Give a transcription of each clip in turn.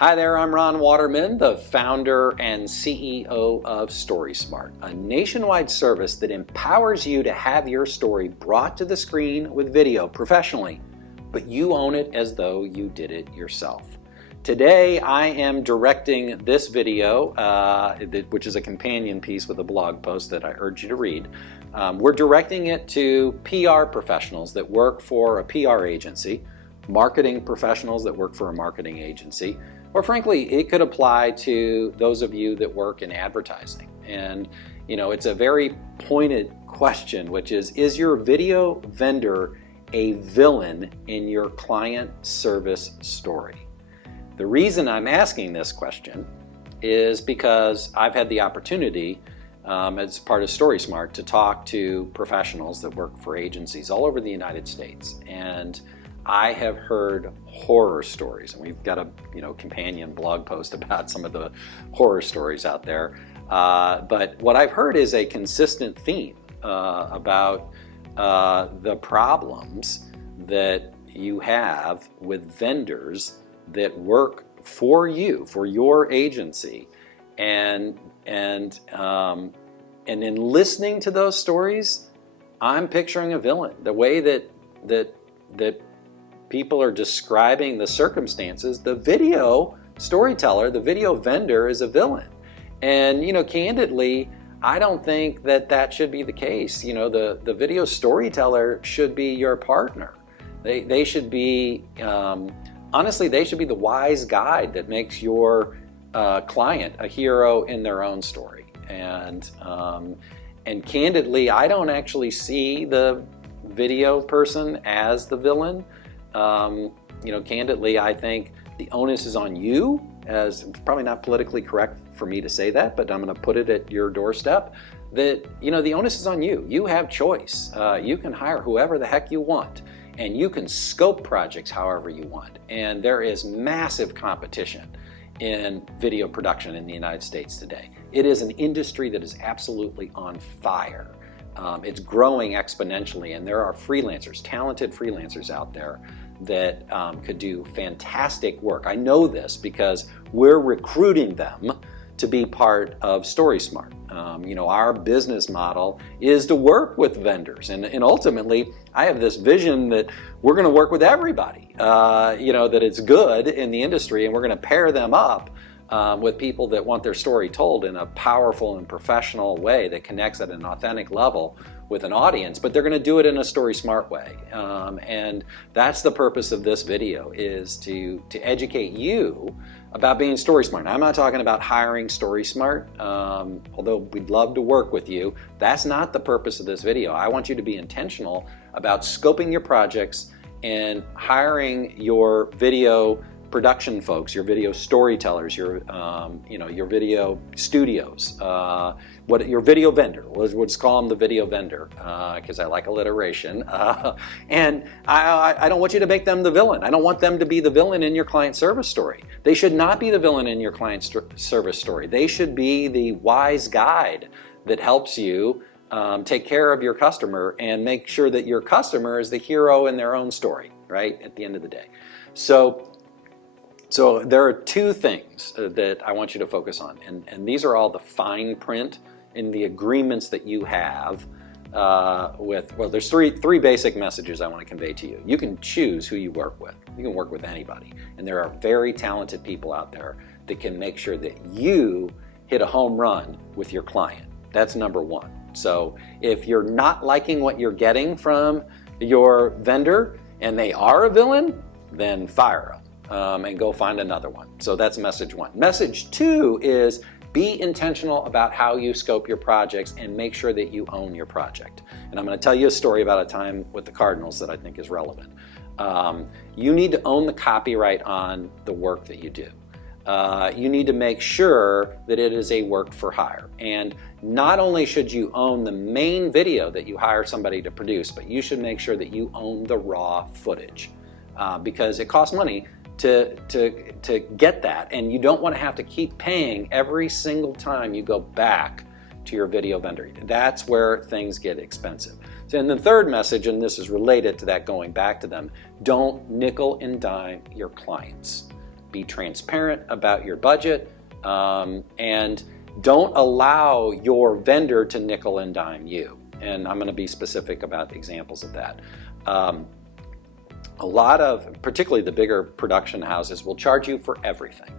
Hi there, I'm Ron Watermon, the founder and CEO of STORYSMART, a nationwide service that empowers you to have your story brought to the screen with video professionally, but you own it as though you did it yourself. Today, I am directing this video, which is a companion piece with a blog post that I urge you to read. We're directing it to PR professionals that work for a PR agency, marketing professionals that work for a marketing agency, or frankly, it could apply to those of you that work in advertising. And it's a very pointed question, which is your video vendor a villain in your client service story? The reason I'm asking this question is because I've had the opportunity as part of STORYSMART to talk to professionals that work for agencies all over the United States. And I have heard horror stories, and we've got a companion blog post about some of the horror stories out there. But what I've heard is a consistent theme about the problems that you have with vendors that work for you, for your agency, and in listening to those stories, I'm picturing a villain. The way that people are describing the circumstances, the video storyteller, the video vendor is a villain. And candidly, I don't think that should be the case. The video storyteller should be your partner. They should be, honestly, they should be the wise guide that makes your client a hero in their own story. And candidly, I don't actually see the video person as the villain. Candidly, I think the onus is on you. As it's probably not politically correct for me to say that, but I'm going to put it at your doorstep. That the onus is on you. You have choice. You can hire whoever the heck you want, and you can scope projects however you want. And there is massive competition in video production in the United States today. It is an industry that is absolutely on fire. It's growing exponentially, and there are freelancers, talented freelancers out there that could do fantastic work. I know this because we're recruiting them to be part of STORYSMART. Our business model is to work with vendors, and ultimately, I have this vision that we're going to work with everybody. That it's good in the industry, and we're going to pair them up with people that want their story told in a powerful and professional way that connects at an authentic level with an audience, but they're going to do it in a STORYSMART way. And that's the purpose of this video, is to educate you about being STORYSMART. I'm not talking about hiring STORYSMART, although we'd love to work with you. That's not the purpose of this video. I want you to be intentional about scoping your projects and hiring your video production folks, your video storytellers, your video studios, your video vendor. We'll just call them the video vendor because I like alliteration. And I don't want you to make them the villain. I don't want them to be the villain in your client service story. They should not be the villain in your client service story. They should be the wise guide that helps you take care of your customer and make sure that your customer is the hero in their own story, right, at the end of the day. So there are two things that I want you to focus on, and these are all the fine print in the agreements that you have there's three basic messages I want to convey to you. You can choose who you work with. You can work with anybody, and there are very talented people out there that can make sure that you hit a home run with your client. That's number one. So if you're not liking what you're getting from your vendor and they are a villain, then fire them. And go find another one. So that's message one. Message two is be intentional about how you scope your projects and make sure that you own your project. And I'm going to tell you a story about a time with the Cardinals that I think is relevant. You need to own the copyright on the work that you do. You need to make sure that it is a work for hire. And not only should you own the main video that you hire somebody to produce, but you should make sure that you own the raw footage because it costs money to get that, and you don't want to have to keep paying every single time you go back to your video vendor. That's where things get expensive. So, and the third message, and this is related to that, going back to them, don't nickel and dime your clients. be transparent about your budget, and don't allow your vendor to nickel and dime you. And I'm going to be specific about examples of that. A lot of, particularly the bigger production houses, will charge you for everything.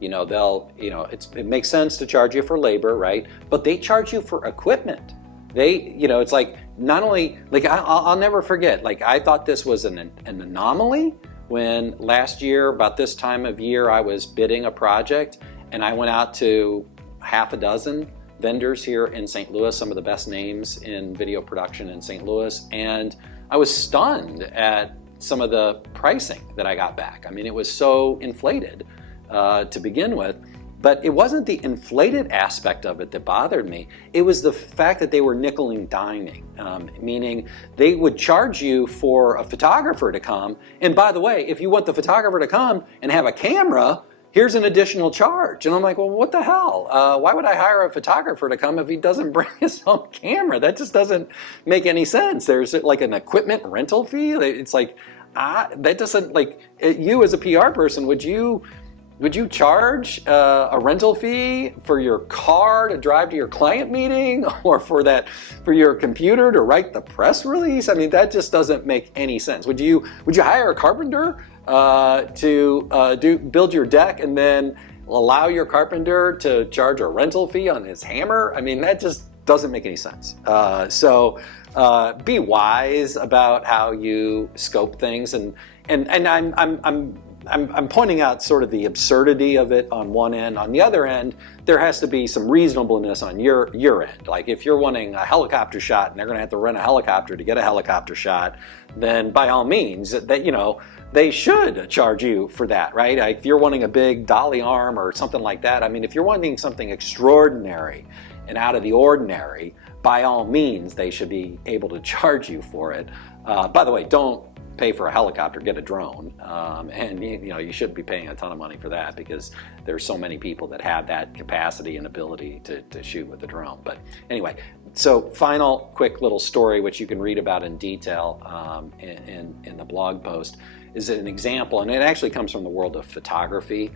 It makes sense to charge you for labor, right? But they charge you for equipment. It's like, not only, like, I'll never forget, like, I thought this was an anomaly when last year, about this time of year, I was bidding a project, and I went out to half a dozen vendors here in St. Louis, some of the best names in video production in St. Louis, and I was stunned at some of the pricing that I got back. I mean, it was so inflated to begin with, but it wasn't the inflated aspect of it that bothered me. It was the fact that they were nickel and diming, meaning they would charge you for a photographer to come, and by the way, if you want the photographer to come and have a camera, here's an additional charge. And I'm like, well, what the hell? Why would I hire a photographer to come if he doesn't bring his own camera? That just doesn't make any sense. There's like an equipment rental fee. It's like, that doesn't, like, you as a PR person, would you charge a rental fee for your car to drive to your client meeting, or for your computer to write the press release? I mean, that just doesn't make any sense. Would you hire a carpenter to build your deck and then allow your carpenter to charge a rental fee on his hammer? I mean, that just doesn't make any sense. So be wise about how you scope things, and I'm pointing out sort of the absurdity of it on one end. On the other end, there has to be some reasonableness on your end. Like, if you're wanting a helicopter shot and they're going to have to rent a helicopter to get a helicopter shot, then by all means, they should charge you for that, right? Like, if you're wanting a big dolly arm or something like that, I mean, if you're wanting something extraordinary and out of the ordinary, by all means, they should be able to charge you for it. By the way, don't pay for a helicopter, get a drone, and you shouldn't be paying a ton of money for that, because there's so many people that have that capacity and ability to shoot with a drone. But anyway, so final quick little story, which you can read about in detail in the blog post, is an example, and it actually comes from the world of photography.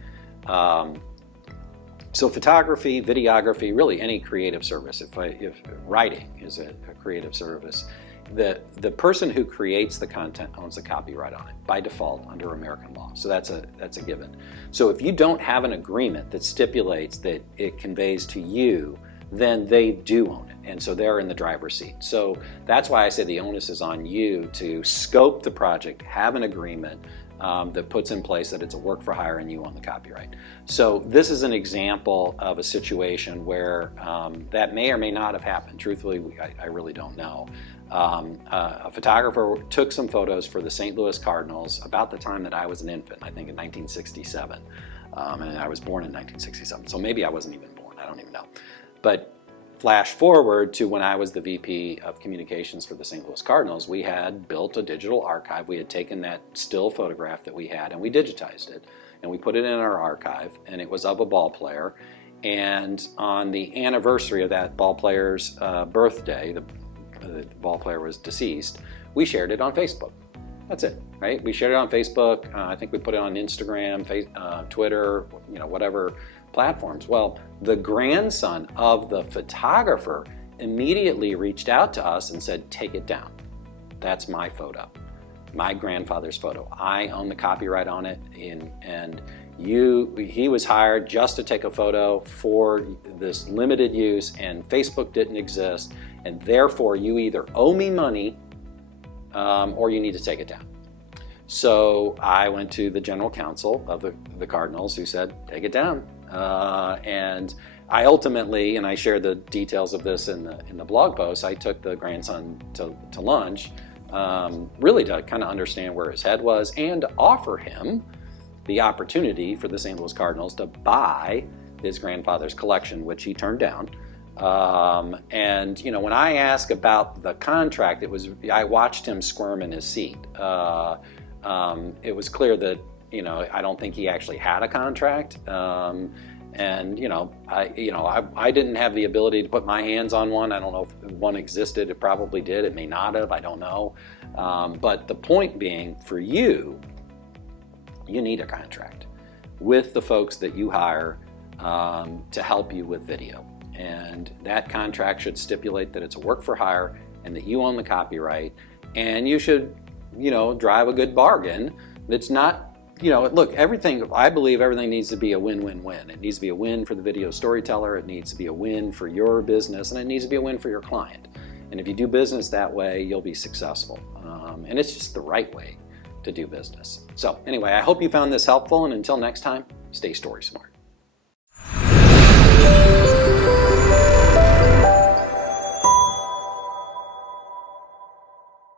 So photography, videography, really any creative service, if writing is a creative service, the person who creates the content owns the copyright on it by default under American law. So that's a given. So if you don't have an agreement that stipulates that it conveys to you, then they do own it, and so they're in the driver's seat. So that's why I say the onus is on you to scope the project, have an agreement that puts in place that it's a work for hire and you own the copyright. So this is an example of a situation where that may or may not have happened. Truthfully, I really don't know. A photographer took some photos for the St. Louis Cardinals about the time that I was an infant, I think in 1967. And I was born in 1967, so maybe I wasn't even born, I don't even know. But flash forward to when I was the VP of Communications for the St. Louis Cardinals, we had built a digital archive. We had taken that still photograph that we had and we digitized it, and we put it in our archive, and it was of a ball player. And on the anniversary of that ball player's birthday, the ball player was deceased, we shared it on Facebook. That's it, right? We shared it on Facebook. I think we put it on Instagram, Twitter, whatever platforms. Well, the grandson of the photographer immediately reached out to us and said, take it down. That's my photo, my grandfather's photo. I own the copyright on it, and he was hired just to take a photo for this limited use, and Facebook didn't exist, and therefore you either owe me money or you need to take it down. So I went to the general counsel of the Cardinals, who said, take it down. And I ultimately, and I shared the details of this in the blog post, I took the grandson to lunch, really to kind of understand where his head was and offer him the opportunity for the St. Louis Cardinals to buy his grandfather's collection, which he turned down. And when I asked about the contract, I watched him squirm in his seat. It was clear that I don't think he actually had a contract. And I didn't have the ability to put my hands on one. I don't know if one existed. It probably did. It may not have. I don't know. But the point being, for you, you need a contract with the folks that you hire to help you with video. And that contract should stipulate that it's a work for hire and that you own the copyright, and you should, drive a good bargain that's not, look, I believe everything needs to be a win-win-win. It needs to be a win for the video storyteller, it needs to be a win for your business, and it needs to be a win for your client. And if you do business that way, you'll be successful. And it's just the right way to do business. So anyway, I hope you found this helpful, and until next time, stay story smart.